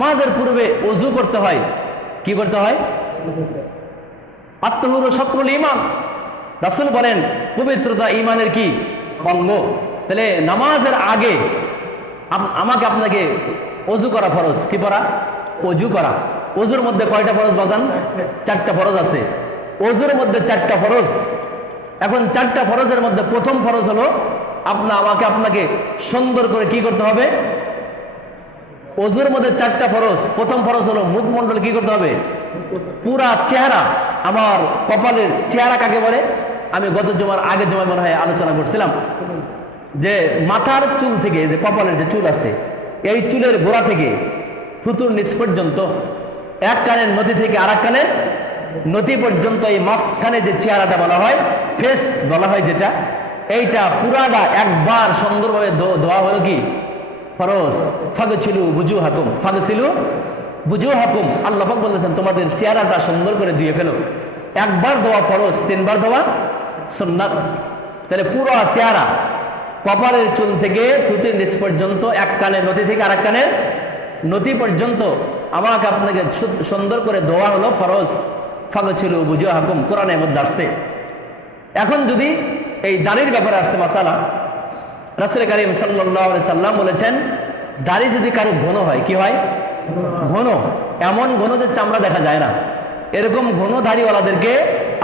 নামাজের পূর্বে ওযু করতে হয়। কি করতে হয়? আত্মহুরু শাতরুল ঈমান। রাসূল বলেন পবিত্রতা ঈমানের কি অঙ্গ। তাহলে নামাজের আগে আমাকে আপনাকে ওযু করা ফরজ। কি করা? ওযু করা। ওযুর মধ্যে কয়টা ফরজ বাজান? চারটা ফরজ আছে। ওযুর মধ্যে চারটা ফরজ। এখন চারটা ফরজের মধ্যে প্রথম ফরজ হলো আপনাকে সুন্দর করে কি করতে হবে? ওযুর মধ্যে চারটা ফরজ। প্রথম ফরজ হলো মুখমণ্ডল কি করতে হবে? পুরা চেহারা, আমার কপালের চেহারা কাকে বলে? আমি গত জুমার আগের জুমায় মনে হয় আলোচনা করছিলাম যে মাথার চুল থেকে, যে কপালের যে চুল আছে, এই চুলের গোড়া থেকে থুতুর নিচ পর্যন্ত, এক কানের নতি থেকে আর এক কানের নতি পর্যন্ত, এই মাঝখানে যে চেহারাটা বলা হয়, ফেস বলা হয় যেটা, এইটা পুরাটা একবার সুন্দরভাবে ধোয়া হলো কি ফরজ। ফাগসিলু বুজুহাকুম, ফাগসিলু বুজুহাকুম। আল্লাহ পাক বলেছেন তোমাদের চেহারাটা সুন্দর করে ধুয়ে ফেলো। একবার ধোয়া ফরজ, তিনবার ধোয়া সুন্নাত। তাহলে পুরো চেহারা কপালের চুল থেকে থুতির নিচ পর্যন্ত, এক কানের নতি থেকে আর এক কানের নতি পর্যন্ত আমাকে আপনাকে সুন্দর করে ধোয়া হলো ফরজ। ফাগসিলু বুজুহাকুম, কোরআনের মধ্যে আসছে। এখন যদি এই দাড়ির ব্যাপারে আসছে মাসালা, রাসূল কারীম সাল্লাল্লাহু আলাইহি সাল্লাম বলেছেন দাড়ি যদি কারো ঘন হয়, কি হয়? ঘন, এমন ঘন যে চামড়া দেখা যায় না, এরকম ঘন দাড়িওয়ালাদেরকে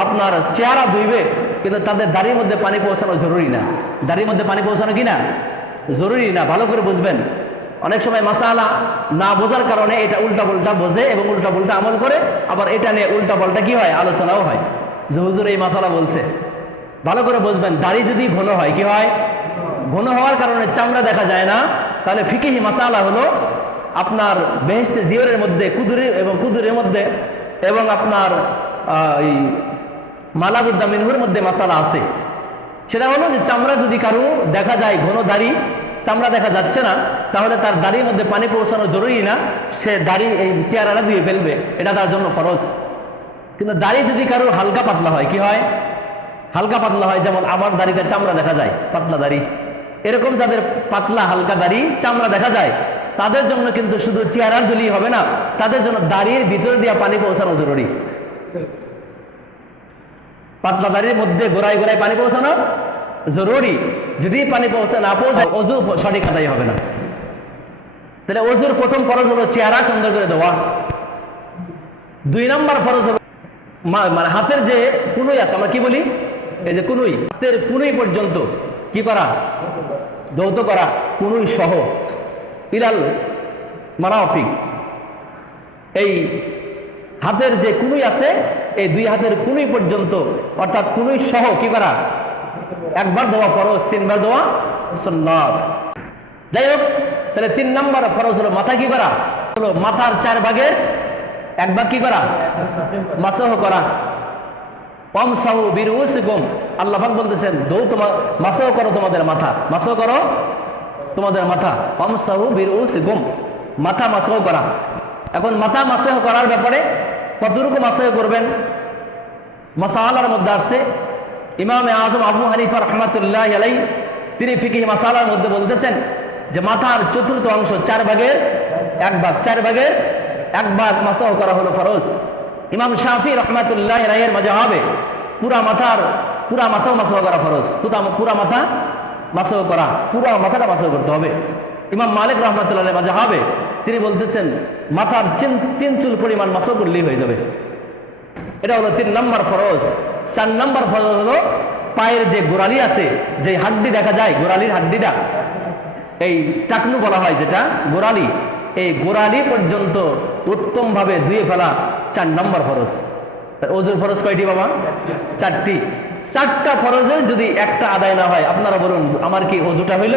আপনার চেহারা ধুইবে, কিন্তু তাদের দাড়ির মধ্যে পানি পৌঁছানো জরুরি না। দাড়ির মধ্যে পানি পৌঁছানো কি না জরুরি না, ভালো করে বুঝবেন। অনেক সময় মাসালা না বোঝার কারণে এটা উল্টা পাল্টা বোঝে এবং উল্টা পাল্টা আমল করে, আবার এটা নিয়ে উল্টা পাল্টা কি হয়? আলোচনাও হয় যে হুজুর এই মাসালা বলছে। ভালো করে বুঝবেন, দাড়ি যদি ঘন হয়, কি হয়? ঘন হওয়ার কারণে চামড়া দেখা যায় না, তাহলে ফিকহি মাসালা হলো আপনার বেহেশতে জিয়রের মধ্যে কুদুরের মধ্যে এবং আপনার মালাবুদ্দা মিনহুর মধ্যে মাসালা আছে। সেটা হলো যে চামড়া যদি কারো দেখা যায়, ঘন দাড়ি, চামড়া দেখা যাচ্ছে না, তাহলে তার দাড়ির মধ্যে পানি পৌঁছানো জরুরি না, সে দাড়ি এই চেহারাটা ধুয়ে ফেলবে, এটা তার জন্য ফরজ। কিন্তু দাড়ি যদি কারো হালকা পাতলা হয়, কি হয়? হালকা পাতলা হয়, যেমন আমার দাড়িতে চামড়া দেখা যায়, পাতলা দাড়ি, এরকম যাদের পাতলা হালকা দাড়ি, চামড়া দেখা যায়, তাদের জন্য কিন্তু শুধু চেহারার ধুলি হবে না, তাদের জন্য দাড়ির ভিতরে দিয়ে পানি পৌঁছানো জরুরি। পাতলা দাড়ির মধ্যে গোড়ায় গোড়ায় পানি পৌঁছানো জরুরি। যদি পানি না পৌঁছায়, ওযু সঠিক আদায় হবে না। তাহলে ওযুর প্রথম ফরজ হলো চেহারা সুন্দর করে দেওয়া। 2 নম্বর ফরজ হলো মানে হাতের যে কুনুই আছে, আমরা কি বলি, এই যে কুনুই, হাতের কুনুই পর্যন্ত কি করা? ধৌত করা, কুনুই সহ, ইলাল মারাফিক। এই হাতের যে কুনুই আছে, এই 2 হাতের কুনুই পর্যন্ত, অর্থাৎ কুনুই সহ কি করা? একবার ধোয়া ফরজ, 3বার ধোয়া সুন্নাত। যাই হোক, তাহলে 3 নম্বর ফরজ হলো মাথা কি করা? হলো মাথার 4 ভাগের 1 ভাগ কি করা? মাসহ করা। ওয়ামসাহু বিরুসিকুম, আল্লাহ পাক বলতেছেন মাসহ করো তোমাদের মাথা, মাসহ করো তোমাদের মাথা। ওয়ামসাহু বিরুসিকুম, মাথা মাসহ করা। এখন মাথা মাসহ করার ব্যাপারে কতটুকু মাসহ করবেন মাসালার মধ্যে আসছে। ইমামে আজম আবু হানিফা রাহমাতুল্লাহি আলাইহি তিনি ফিকহি মাসালার মধ্যে বলতেছেন যে মাথার চতুর্থ অংশ 4 ভাগের 1 ভাগ, 4 ভাগের 1 ভাগ মাসহ করা হলো ফরজ। ইমাম শাফি রাহমাতুল্লাহি আলাইহির মাযহাবে পুরা মাথাও মাসহ করা ফরজ। পুরা মাথা মাসহ করা, পুরা মাথাটা মাসহ করতে হবে। ইমাম মালিক রাহমাতুল্লাহি আলাইহির মাযহাবে তিনি বলতেছেন মাথার 3 চুল পরিমাণ মাসহ করলেই হয়ে যাবে। এটা হলো 3 নম্বর ফরজ। 4 নম্বর ফরজ হলো পায়ের যে গোড়ালি আছে, যে হাড্ডি দেখা যায়, গোড়ালির হাড্ডিটা, এই টাকনু বলা হয় যেটা, গোড়ালি, এই গোড়ালি পর্যন্ত উত্তম ভাবে ধুয়ে ফেলা 4 নম্বর ফরজ। ওযুর ফরজ কয়টি বাবা? 4টি। 4টা ফরজের যদি একটা আদায় না হয়, আপনারা বলুন আমার কি ওযুটা হইল?